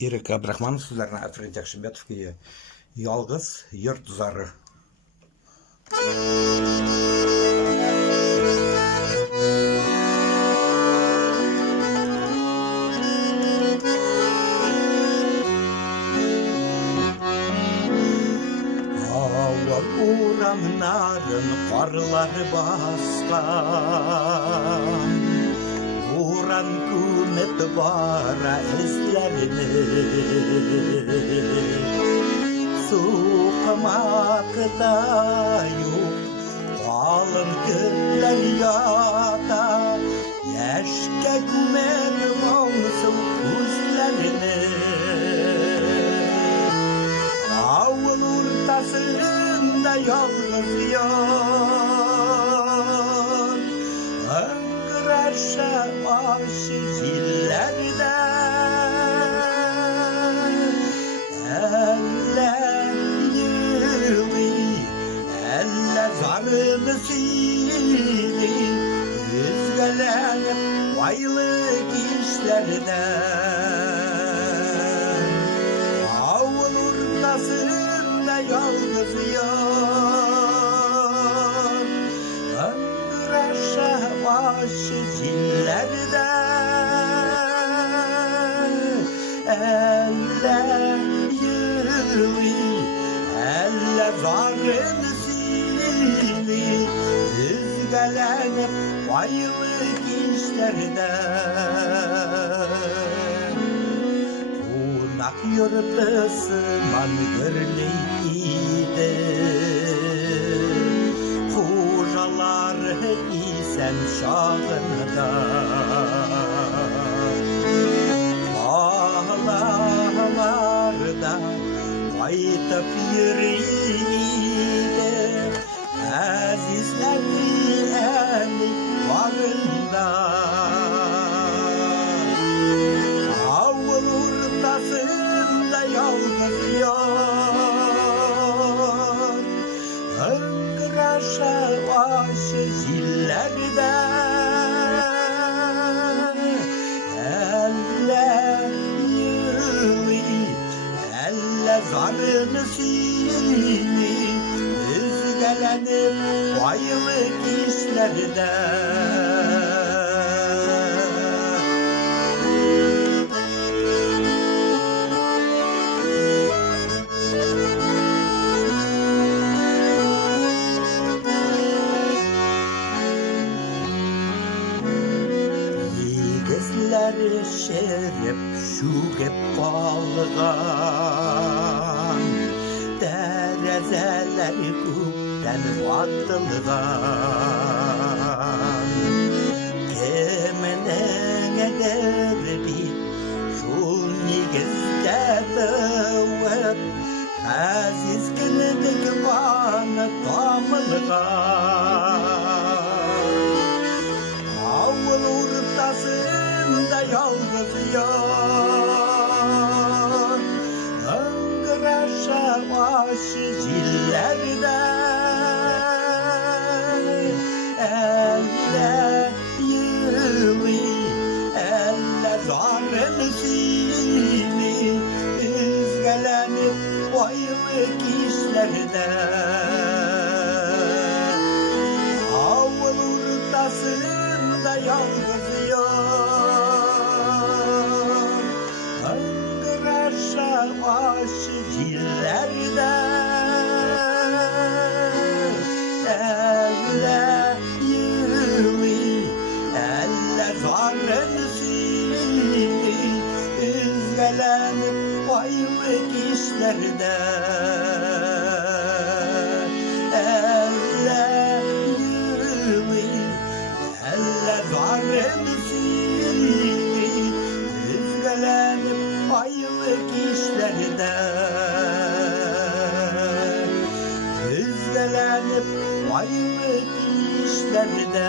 Erik Abdrahmanov sizlerine Alfred Yakşıbetov'e Yalgız Yurt Zarı. Aval uğramların karları baskan, Uğran kûmet bara izlerini, Suqmakta yok kalın güller yata, Yaşka gümer olsun gözlerini. Avul ortasında yalnız yar, Öngüreşe başı zillerde, Elle yılı, elle zarını sili, Üzgelenip vaylık işlerden. Avul ortasında yalnız yar, Öngüreşe başı zillerde, Elle yılı, elle zarını sili, Üzgelenip vaylık işlerden. Konak yurtısından görüneydi, Hocalar isen şahında, Bağlarda kaytıp yürüydi, Azizlerdi eli varında. Avul ortasında yalnız yar, Öngüreşe başı zillerde, Elle yılı, elle zarını sili, Üzgelenip vaylık işlerde. Yigizler şerip şugep kalgan, Derezeler gökten vatılgan. Kemenen eder bir şul yigizde doğup, Aziz kınıdık bana tamılgan. Avul ortasında yalnız yar, Öngüreşe başı zillerde, Elle yılı, elle zarını sili, Üzgelenip vaylık işlerde. Avul ortasında yalnız yar, Öngüreşe başı zillerde, Elle yılı, elle zarını sili, Üzgelenip vaylık işlerde. Elle yılı, elle zarını sili, Üzgelenip vaylık işlerde. Üzgelenip vaylık işlerde.